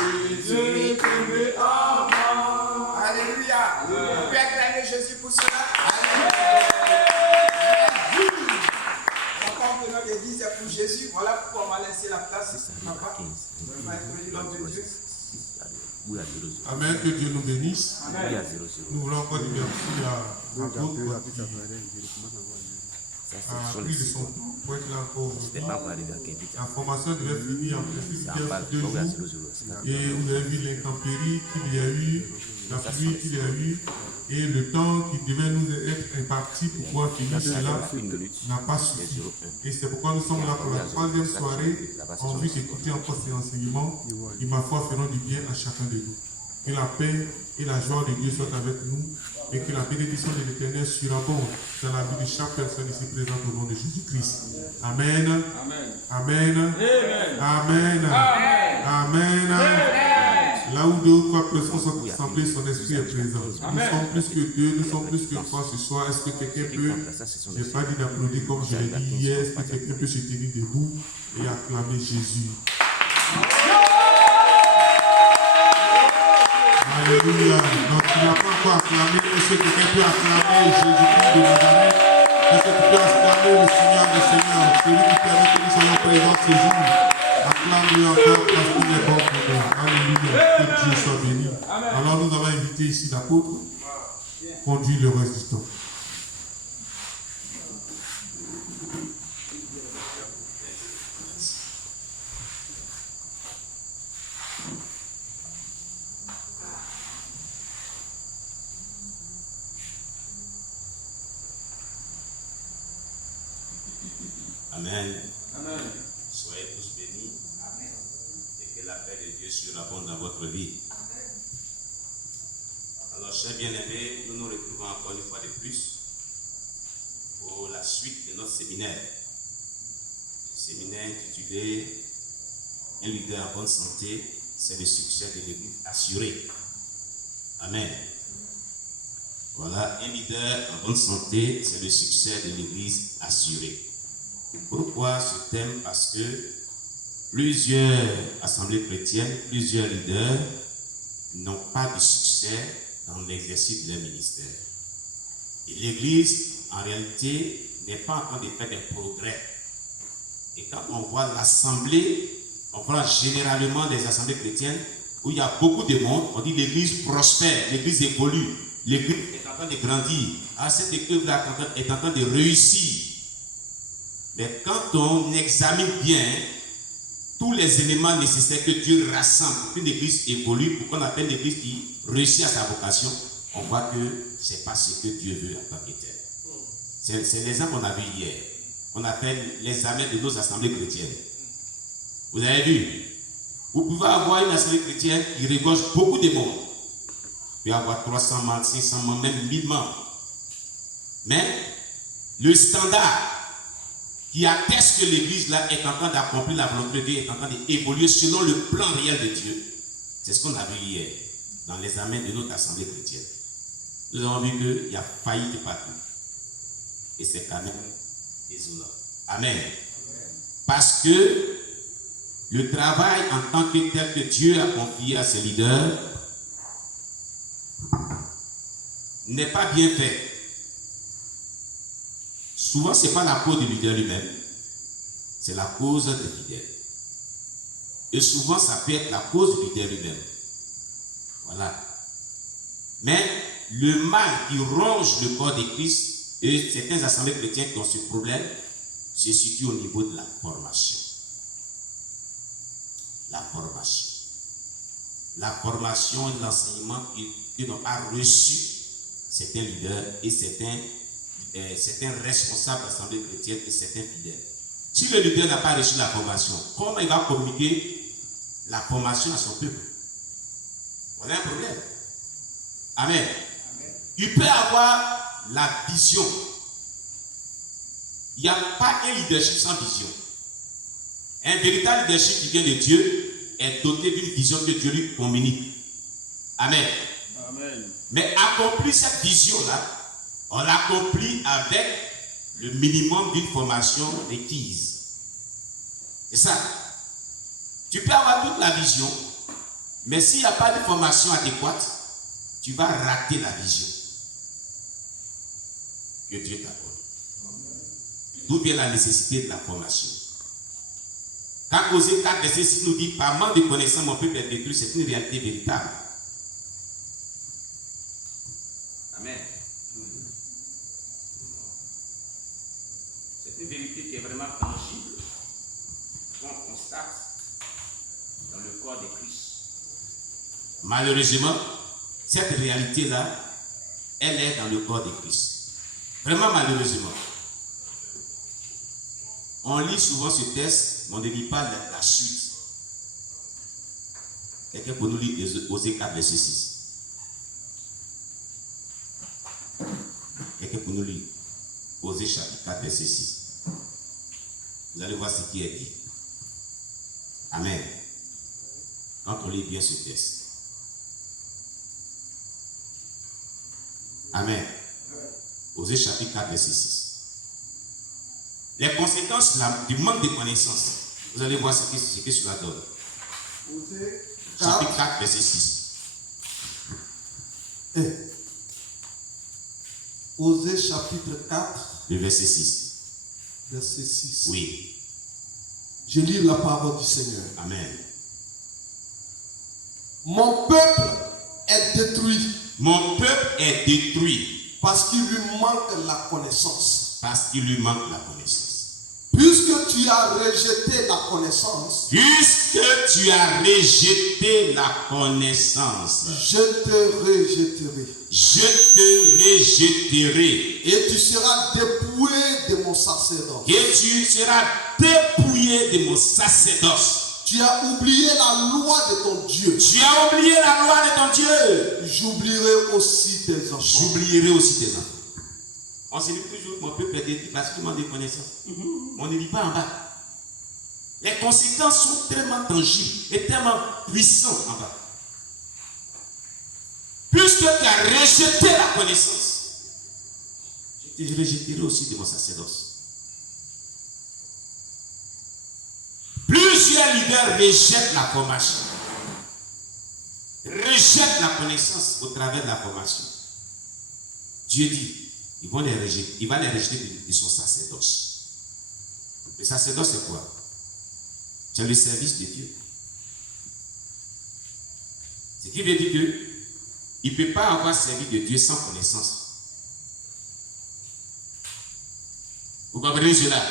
Jésus tombé en moi. Alléluia. Vous pouvez acclamer Jésus pour cela. Alléluia. Quand on venant l'église, c'est pour Jésus. Voilà pourquoi on va laisser la place ici. Papa, on va introduire l'homme de Dieu. Amen, que Dieu nous bénisse. Amen. Nous voulons encore dire merci à l'apôtre qui a pris de son temps pour être là encore aujourd'hui. La formation devait finir en principe il y a 2 jours. Et vous avez vu l'intempérie qu'il y a eu, la pluie qu'il y a eu, et le temps qui devait nous être imparti pour pouvoir finir cela n'a pas suffi. Et c'est pourquoi nous sommes là pour la 3e soirée en vue d'écouter encore ces enseignements qui, ma foi, feront du bien à chacun de nous. Que la paix et la joie de Dieu soient avec nous et que la bénédiction de l'Éternel surabonde dans la vie de chaque personne ici présente au nom de Jésus-Christ. Amen. Amen. Amen. Amen. Là où 2 ou 3 personnes sont assemblées, son esprit est présent. Nous sommes plus que 2, nous sommes plus que 3 ce soir. Est-ce que quelqu'un peut, je n'ai pas dit d'applaudir comme je l'ai dit hier, est-ce que quelqu'un peut se tenir debout et acclamer Jésus? Alléluia. Donc tu n'as pas encore acclamé. Est-ce que quelqu'un peut acclamer Jésus-Christ de Nazareth? Est-ce que tu peux acclamer le Seigneur des Seigneurs, celui qui permet que nous soyons présents ce jour? Acclame-le encore parce qu'il est bon pour nous. Alléluia. Que Dieu soit béni. Alors nous avons invité ici l'apôtre pour conduire le reste du temps. Amen. Amen. Soyez tous bénis. Amen. Et que la paix de Dieu surabonde dans votre vie. Amen. Alors, chers bien-aimés, nous nous retrouvons encore une fois de plus pour la suite de notre séminaire. Séminaire intitulé Un leader en bonne santé, c'est le succès de l'Église assuré. Amen. Voilà, un leader en bonne santé, c'est le succès de l'Église assuré. Pourquoi ce thème? Parce que plusieurs assemblées chrétiennes, plusieurs leaders n'ont pas de succès dans l'exercice de leur ministère. Et l'Église, en réalité, n'est pas en train de faire des progrès. Et quand on voit l'assemblée, on voit généralement des assemblées chrétiennes où il y a beaucoup de monde, on dit l'Église prospère, l'Église évolue, l'Église est en train de grandir. Ah, cette Église-là est en train de réussir. Mais quand on examine bien tous les éléments nécessaires que Dieu rassemble pour qu'une église évolue, pour qu'on appelle une église qui réussit à sa vocation, on voit que ce n'est pas ce que Dieu veut en tant que tel. C'est l'exemple qu'on a vu hier. On appelle l'examen de nos assemblées chrétiennes. Vous avez vu? Vous pouvez avoir une assemblée chrétienne qui regorge beaucoup de monde. Vous pouvez avoir 300 membres, 500 membres, même 1000 membres. Mais le standard qui atteste que l'église là est en train d'accomplir la volonté de Dieu, est en train d'évoluer selon le plan réel de Dieu. C'est ce qu'on a vu hier dans l'examen de notre assemblée chrétienne. Nous avons vu qu'il y a faillite partout. Et c'est quand même désolant. Amen. Parce que le travail en tant que tel que Dieu a confié à ses leaders n'est pas bien fait. Souvent, ce n'est pas la cause du leader lui-même, c'est la cause du leader. Et souvent, ça peut être la cause du leader lui-même. Voilà. Mais le mal qui ronge le corps de Christ, et certaines assemblées chrétiennes qui ont ce problème, se situe au niveau de la formation. La formation. La formation et l'enseignement que n'ont pas reçu certains leaders et certains responsables d'assemblée chrétienne et certains fidèles. Si le leader n'a pas reçu la formation, comment il va communiquer la formation à son peuple? Voilà un problème. Amen. Amen. Il peut avoir la vision. Il n'y a pas un leadership sans vision. Un véritable leadership qui vient de Dieu est doté d'une vision que Dieu lui communique. Amen. Amen. Mais accomplir cette vision-là, on l'accomplit avec le minimum d'une formation requise. C'est ça. Tu peux avoir toute la vision, Mais s'il n'y a pas de formation adéquate, tu vas rater la vision que Dieu t'accorde. D'où vient la nécessité de la formation. Quand Osée 4, verset 6 nous dit, par manque de connaissance, mon peuple est détruit, c'est une réalité véritable. Amen. C'est une vérité qui est vraiment tangible, qu'on constate dans le corps de Christ. Malheureusement, cette réalité-là, elle est dans le corps de Christ. Vraiment malheureusement. On lit souvent ce texte, mais on ne lit pas la suite. Quelqu'un peut nous lire Osée 4, verset 6. Quelqu'un peut nous lire Osée chapitre 4, verset 6. Vous allez voir ce qui est dit. Amen. Quand on lit bien ce texte. Amen. Osée chapitre 4, verset 6. Les conséquences du manque de connaissances. Vous allez voir ce que cela donne. Osée Chapitre 4, verset 6. Osée chapitre 4, Le verset 6. verset 6. Oui. Je lis la parole du Seigneur. Amen. Mon peuple est détruit Mon peuple est détruit parce qu'il lui manque la connaissance. parce qu'il lui manque la connaissance. Puisque tu as rejeté la connaissance, Puisque tu as rejeté la connaissance, je te rejetterai. je te rejetterai Et tu seras dépouillé de mon sacerdoce. et tu seras dépouillé de mon sacerdoce. Tu as oublié la loi de ton Dieu. Tu as oublié la loi de ton Dieu. J'oublierai aussi tes enfants. J'oublierai aussi tes enfants. On se dit toujours, mon peuple est détruit parce qu'il manque de connaissances. On ne lit pas en bas. Les conséquences sont tellement tangibles et tellement puissantes en bas. Puisque tu as rejeté la connaissance, je te rejetterai aussi de mon sacerdoce. Plusieurs leaders rejettent la formation, rejettent la connaissance au travers de la formation. Dieu dit, il va les rejeter de son sacerdoce. Le sacerdoce, c'est quoi? C'est le service de Dieu. Ce qui veut dire qu'il ne peut pas avoir servi de Dieu sans connaissance. Vous comprenez cela?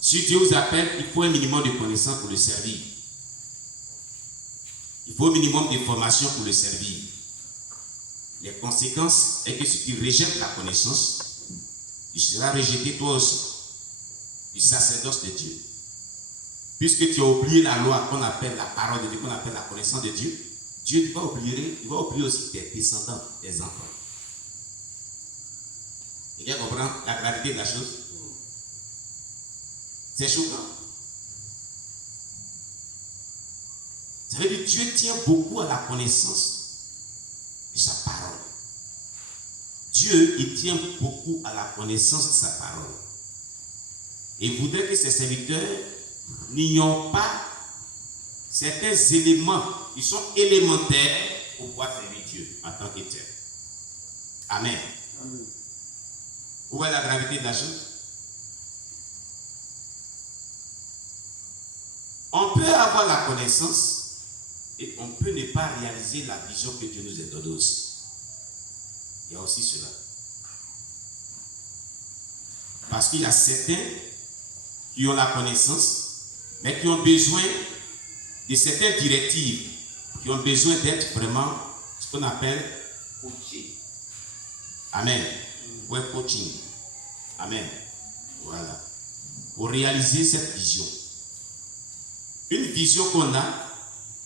Si Dieu vous appelle, il faut un minimum de connaissances pour le servir. Il faut un minimum de formation pour le servir. Les conséquences est que si tu rejettes la connaissance, tu seras rejeté toi aussi du sacerdoce de Dieu. Puisque tu as oublié la loi qu'on appelle la parole de Dieu, qu'on appelle la connaissance de Dieu, Dieu va oublier aussi tes descendants, tes enfants. Et bien comprendre la gravité de la chose. C'est choquant. Ça veut dire que Dieu tient beaucoup à la connaissance de sa parole. Dieu, il tient beaucoup à la connaissance de sa parole. Et il voudrait que ses serviteurs n'ignorent pas certains éléments qui sont élémentaires pour pouvoir servir Dieu en tant que tel. Amen. Amen. Où est la gravité de la chose? On peut avoir la connaissance et on peut ne pas réaliser la vision que Dieu nous a donnée aussi. Il y a aussi cela. Parce qu'il y a certains qui ont la connaissance, mais qui ont besoin de certaines directives, qui ont besoin d'être vraiment ce qu'on appelle coachés. Amen. Ouais, coaching. Amen. Voilà. Pour réaliser cette vision. Une vision qu'on a,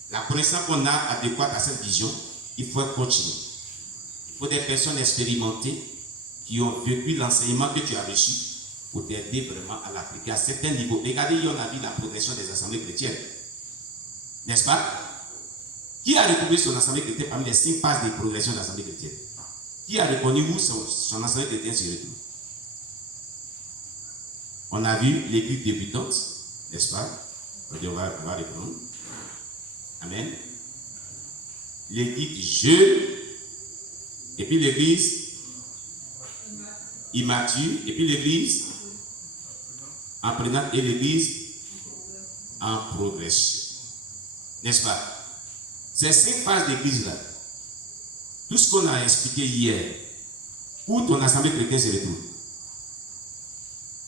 la connaissance qu'on a adéquate à cette vision, il faut un coaching. Il faut des personnes expérimentées qui ont vécu l'enseignement que tu as reçu pour t'aider vraiment à l'appliquer à certains niveaux. Regardez, on a vu la progression des assemblées chrétiennes. N'est-ce pas? Qui a retrouvé son assemblée chrétienne parmi les 5 phases de progression de l'assemblée chrétienne? Qui a reconnu où son assemblée chrétienne se retrouve? On a vu l'église débutante, n'est-ce pas? On va répondre. Amen. L'église jeune, et puis l'église immature, et puis l'église apprenante et l'église en progression. N'est-ce pas? Ces 5 phases d'église là, tout ce qu'on a expliqué hier, où ton assemblée chrétienne se retrouve?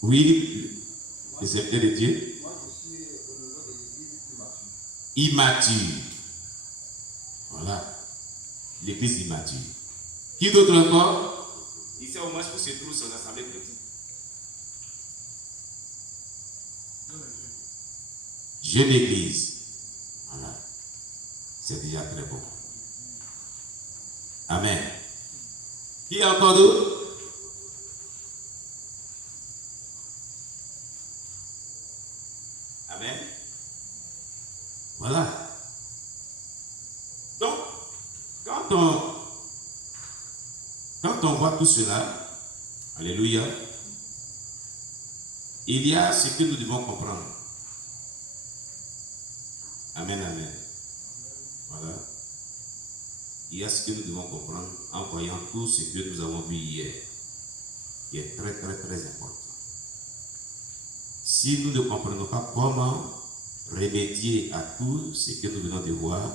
Oui, le serviteur de Dieu. Moi, je suis au niveau de l'église immature. Immature. Voilà. L'église immature. Qui d'autre encore? Il sait au moins où se trouve son assemblée chrétienne. Jeune église. Voilà. C'est déjà très bon. Amen. Qui a encore d'autres? Amen. Voilà. Donc, quand on voit tout cela, alléluia, il y a ce que nous devons comprendre. Amen, amen. Voilà. Il y a ce que nous devons comprendre en voyant tout ce que nous avons vu hier, qui est très, très, très important. Si nous ne comprenons pas comment remédier à tout ce que nous venons de voir,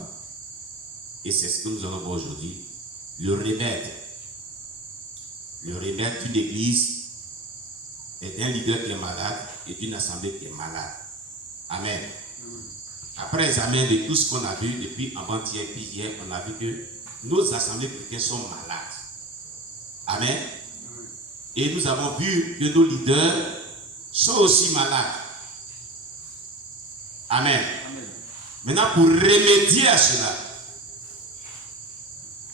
et c'est ce que nous allons voir aujourd'hui, le remède d'une église et d'un leader qui est malade et d'une assemblée qui est malade. Amen. Après l'examen de tout ce qu'on a vu depuis avant-hier et hier, on a vu que nos assemblées chrétiennes sont malades. Amen. Et nous avons vu que nos leaders sont aussi malades. Amen. Amen. Maintenant, pour remédier à cela,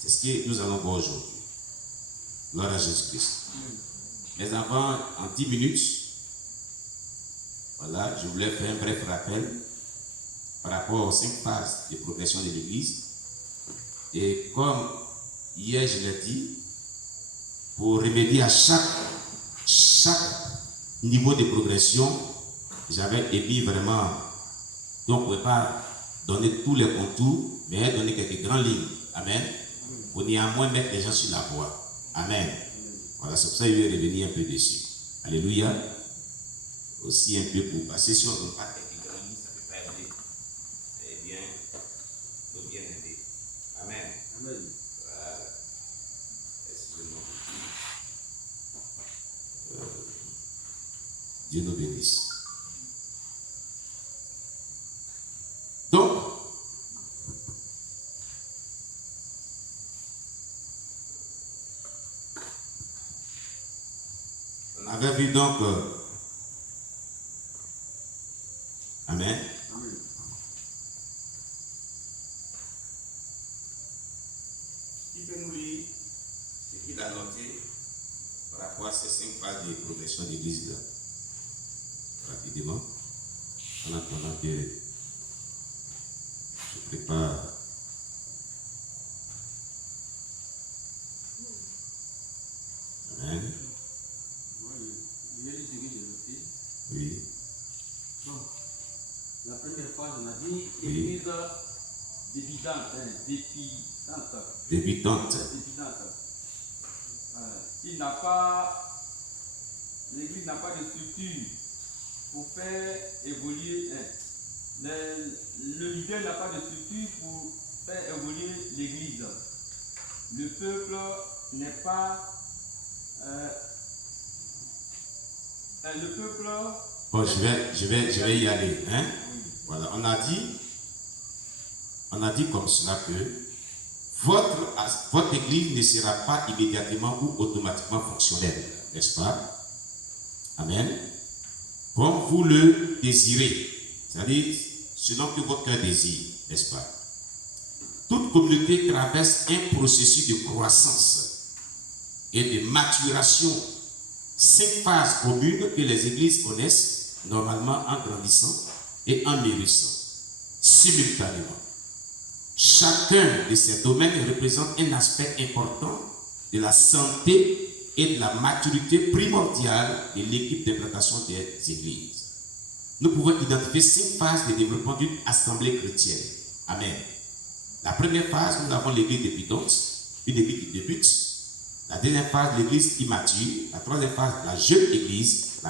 c'est ce que nous allons voir aujourd'hui. Gloire à Jésus-Christ. Mais avant, en 10 minutes, voilà, je voulais faire un bref rappel par rapport aux 5 phases de progression de l'Église. Et comme hier je l'ai dit, pour remédier à chaque niveau de progression, j'avais émis vraiment, donc on ne pouvait pas donner tous les contours, mais donner quelques grandes lignes. Amen. Pour néanmoins mettre les gens sur la voie. Amen. Voilà, c'est pour ça que je vais revenir un peu dessus. Alléluia. Aussi un peu pour passer si on ne donne pas quelques grandes lignes, ça ne peut pas aider. Eh bien, il faut bien aider. Amen. Amen. Voilà. Excusez-moi. Dieu nous bénisse. Donc, on avait vu donc, Amen. Amen. Qui peut nous lire ce qu'il a noté par rapport à ces 5 phases de progression de l'Église là? Rapidement, en attendant que je prépare. Amen. Oui. Donc, la première phase, on a dit église débutante. L'église n'a pas de structure pour faire évoluer. Le leader n'a pas de structure pour faire évoluer l'église. Le peuple n'est pas. Le peuple. Bon, je vais y aller. Hein? Voilà, on a dit comme cela que votre église ne sera pas immédiatement ou automatiquement fonctionnelle, n'est-ce pas? Amen. Comme vous le désirez, c'est-à-dire selon que votre cœur désire, n'est-ce pas? Toute communauté traverse un processus de croissance et de maturation. 5 phases communes que les églises connaissent normalement en grandissant et en mûrissant simultanément. Chacun de ces domaines représente un aspect important de la santé et de la maturité primordiale de l'équipe d'implantation des églises. Nous pouvons identifier 5 phases de développement d'une assemblée chrétienne. Amen. La première phase, nous avons l'église débutante, une église qui débute. La deuxième phase, l'église immature. La troisième phase, la jeune église.